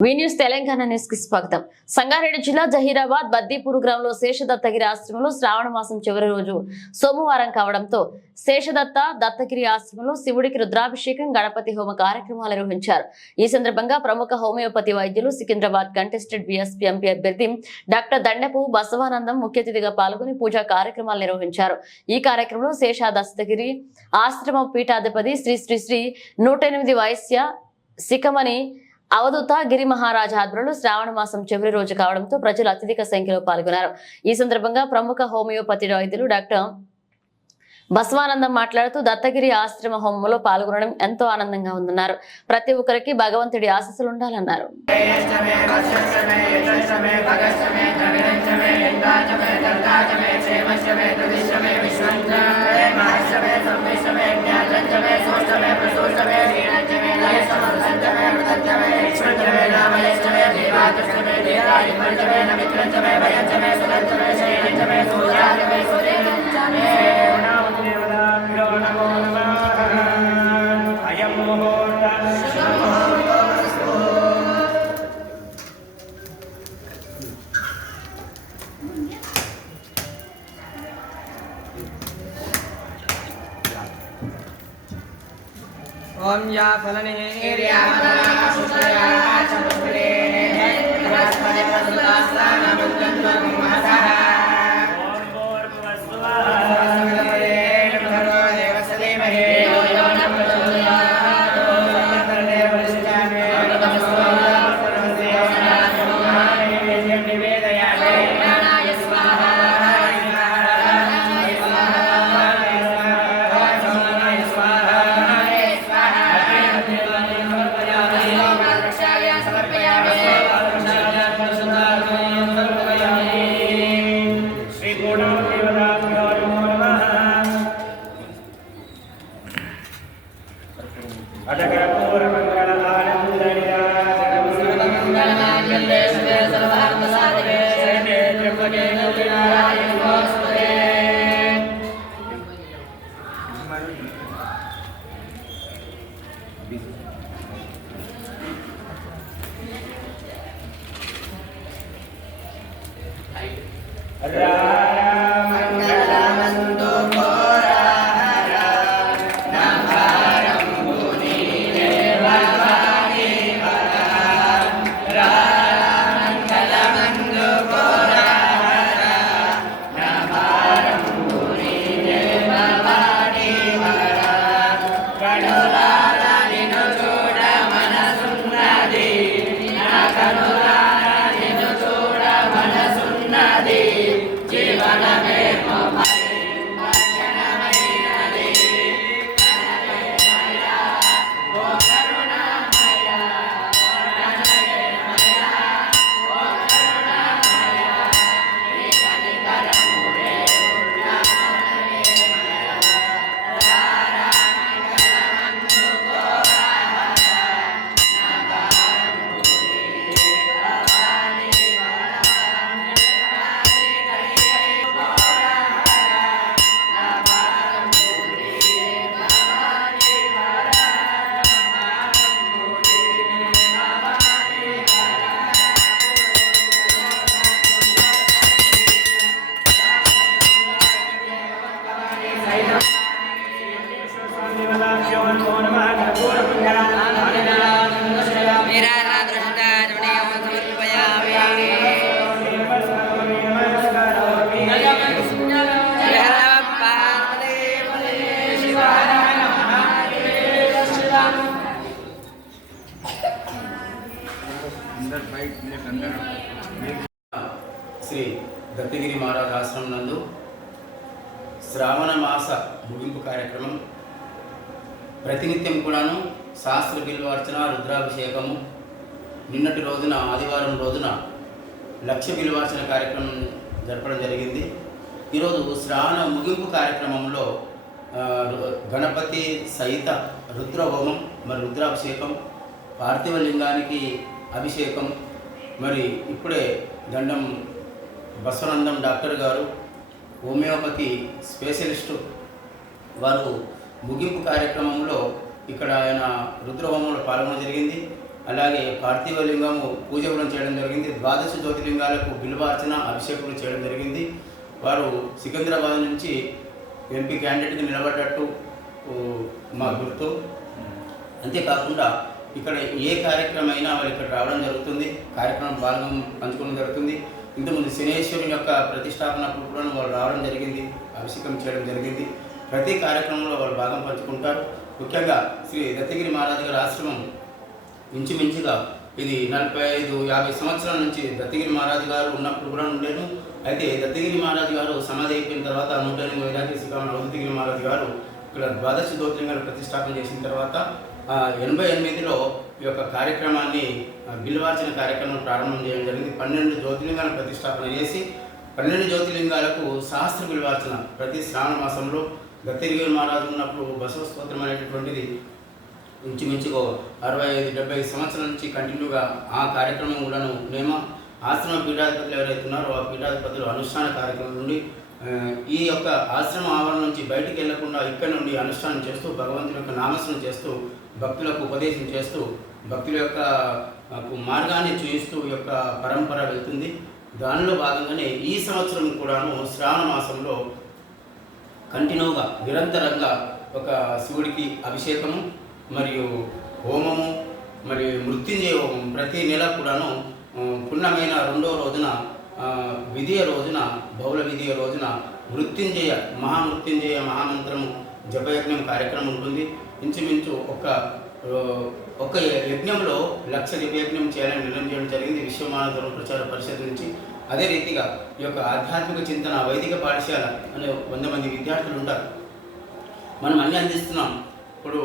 వీన్యూస్ తెలంగాణ న్యూస్కి స్వాగతం. సంగారెడ్డి జిల్లా జహీరాబాద్ బద్దీపూర్ గ్రామంలో శేషదత్తగిరి ఆశ్రమంలో శ్రావణ మాసం చివరి రోజు సోమవారం కావడంతో శేషదత్త దత్తగిరి ఆశ్రమంలో శివుడికి రుద్రాభిషేకం గణపతి హోమ కార్యక్రమాలు నిర్వహించారు. ఈ సందర్భంగా ప్రముఖ హోమియోపతి వైద్యులు సికింద్రాబాద్ కంటెస్టెడ్ బీఎస్పీ ఎంపీ అభ్యర్థి డాక్టర్ దండపు బసవానందం ముఖ్య అతిథిగా పాల్గొని పూజా కార్యక్రమాలు నిర్వహించారు. ఈ కార్యక్రమంలో శేష దత్తగిరి ఆశ్రమ పీఠాధిపతి శ్రీ శ్రీ శ్రీ నూట ఎనిమిది వైశ్య శిఖమణి అవధూత గిరి మహారాజ్ ఆధ్వర్యంలో శ్రావణ మాసం చివరి రోజు కావడంతో ప్రజలు అత్యధిక సంఖ్యలో పాల్గొన్నారు ఈ సందర్భంగా ప్రముఖ హోమియోపతి వైద్యులు డాక్టర్ బసవానందం మాట్లాడుతూ దత్తగిరి ఆశ్రమ హోమంలో పాల్గొనడం ఎంతో ఆనందంగా ఉందన్నారు ప్రతి ఒక్కరికి భగవంతుడి ఆశస్సులు ఉండాలన్నారు ओम या फलनिः निर्यामना सुतया च पुत्रेण बृहस्पतिप्रसुतास्तानमुद्गन्वम् Hurrah! Sana me, Papa. Shri Dattagiri Maharaj ఆశ్రమం నందు శ్రావణ మాస ముగింపు కార్యక్రమం ప్రతినిత్యం కూడాను శాస్త్ర బిల్వార్చన రుద్రాభిషేకము నిన్నటి రోజున ఆదివారం రోజున లక్ష బిల్వార్చన కార్యక్రమం జరపడం జరిగింది. ఈరోజు శ్రావణ ముగింపు కార్యక్రమంలో గణపతి సహిత రుద్ర హోమం మరి రుద్రాభిషేకం పార్థివ లింగానికి అభిషేకం మరి ఇప్పుడే దండం బసవనందం డాక్టర్ గారు హోమియోపతి స్పెషలిస్టు వారు ముగింపు కార్యక్రమంలో ఇక్కడ ఆయన రుద్రహోమంలో పాల్గొనడం జరిగింది. అలాగే పార్థివ లింగము పూజ కూడా చేయడం జరిగింది. ద్వాదశ జ్యోతిలింగాలకు బిల్వార్చన అభిషేకం చేయడం జరిగింది. వారు సికింద్రాబాద్ నుంచి ఎంపీ క్యాండిడేట్గా నిలబడ్డట్టు మా గుర్తు. అంతేకాకుండా ఇక్కడ ఏ కార్యక్రమం అయినా వాళ్ళు ఇక్కడ రావడం జరుగుతుంది. కార్యక్రమం భాగం పంచుకోవడం జరుగుతుంది. ఇంతకుముందు శనేశ్వరుని యొక్క ప్రతిష్టాపన కూడా వాళ్ళు రావడం జరిగింది అభిషేకం చేయడం జరిగింది. ప్రతి కార్యక్రమంలో వాళ్ళు భాగం పంచుకుంటారు. ముఖ్యంగా శ్రీ దత్తగిరి మహారాజు గారి ఆశ్రమం ఇంచుమించుగా ఇది నలభై ఐదు యాభై సంవత్సరాల నుంచి దత్తగిరి మహారాజు గారు ఉన్నప్పుడు కూడా ఉండేను అయితే దత్తగిరి మహారాజు గారు సమాధి అయిపోయిన తర్వాత నూట ఎనిమిది వైరాగ్య శ్రీకామణ ఉదయగిరి మహారాజు గారు ఇక్కడ ద్వాదశ జ్యోతిలింగాలు ప్రతిష్టాపన చేసిన తర్వాత ఎనభై ఎనిమిదిలో ఈ యొక్క కార్యక్రమాన్ని ఆ, బిల్వార్చన కార్యక్రమం ప్రారంభం చేయడం జరిగింది. పన్నెండు జ్యోతిలింగాలను ప్రతిష్టాపన చేసి పన్నెండు జ్యోతిలింగాలకు సహస్ర బిల్వార్చన ప్రతి శ్రావణ మాసంలో గతిరిగిరి మహారాజు ఉన్నప్పుడు బసవ స్తోత్రం అనేటటువంటిది ఇంచుమించుకో అరవై ఐదు డెబ్బై సంవత్సరాల నుంచి కంటిన్యూగా ఆ కార్యక్రమం కూడాను మేము ఆశ్రమ పీఠాధిపతులు ఎవరైతే ఉన్నారో ఆ పీఠాధిపతులు అనుష్ఠాన కార్యక్రమం నుండి ఈ యొక్క ఆశ్రమ ఆవరణ నుంచి బయటికి వెళ్ళకుండా ఇక్కడ నుండి అనుష్ఠానం చేస్తూ భగవంతుని యొక్క నామస్మరణ చేస్తూ భక్తులకు ఉపదేశం చేస్తూ భక్తుల యొక్క మార్గాన్ని చూపిస్తూ యొక్క పరంపర వెళ్తుంది. దానిలో భాగంగానే ఈ సంవత్సరం కూడాను శ్రావణ మాసంలో కంటిన్యూగా నిరంతరంగా ఒక శివుడికి అభిషేకము మరియు హోమము మరియు మృత్యుంజయ హోమం ప్రతి నెల కూడాను పుణ్యమైన రెండో రోజున విధియ రోజున బహుళ విధియ రోజున మృత్యుంజయ మహామృత్యుంజయ మహామంత్రము జపయజ్ఞం కార్యక్రమం ఉంటుంది. ఇంచుమించు ఒక ఒక యజ్ఞంలో లక్ష జపయజ్ఞం చేయాలని నిర్ణయం చేయడం జరిగింది. విశ్వమానవ ప్రచార పరిషత్ నుంచి. అదే రీతిగా ఈ యొక్క ఆధ్యాత్మిక చింతన వైదిక పాఠశాల అనే వంద మంది విద్యార్థులు ఉంటారు. మనం అన్నీ అందిస్తున్నాం. ఇప్పుడు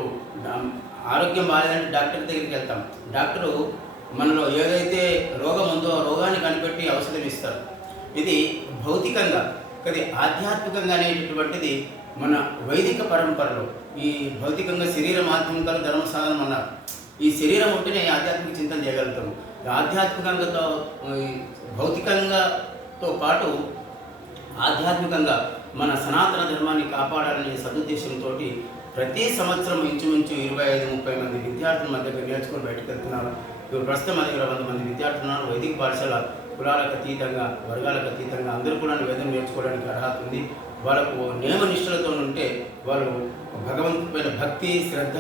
ఆరోగ్యం బాగాలేదంటే డాక్టర్ దగ్గరికి వెళ్తాం. డాక్టరు మనలో ఏదైతే రోగం ఉందో ఆ రోగాన్ని కనిపెట్టి ఔషధం ఇస్తారు. ఇది భౌతికంగా కానీ ఆధ్యాత్మికంగా అనేటటువంటిది మన వైదిక పరంపరలో ఈ భౌతికంగా శరీర మాధ్యమికాలు ధర్మ సాధనం అన్నారు. ఈ శరీరం ఉంటేనే ఆధ్యాత్మిక చింతన చేయగలుగుతాము. ఆధ్యాత్మికంగాతో భౌతికంగాతో పాటు ఆధ్యాత్మికంగా మన సనాతన ధర్మాన్ని కాపాడాలనే సదుద్దేశంతో ప్రతి సంవత్సరం ఇంచుమించు ఇరవై ఐదు ముప్పై మంది విద్యార్థుల మన నేర్చుకుని నేర్చుకొని బయటకు వెళ్తున్నారు. ఇప్పుడు ప్రస్తుతం అది ఇరవై వంద మంది విద్యార్థులు ఉన్నారు. వైదిక పాఠశాల కులాలకు అతీతంగా వర్గాలకు అతీతంగా అందరూ కూడా వేదం నేర్చుకోవడానికి అర్హత ఉంది. వాళ్ళకు నియమ నిష్ఠలతో ఉంటే వాళ్ళు భగవంతుపైన భక్తి శ్రద్ధ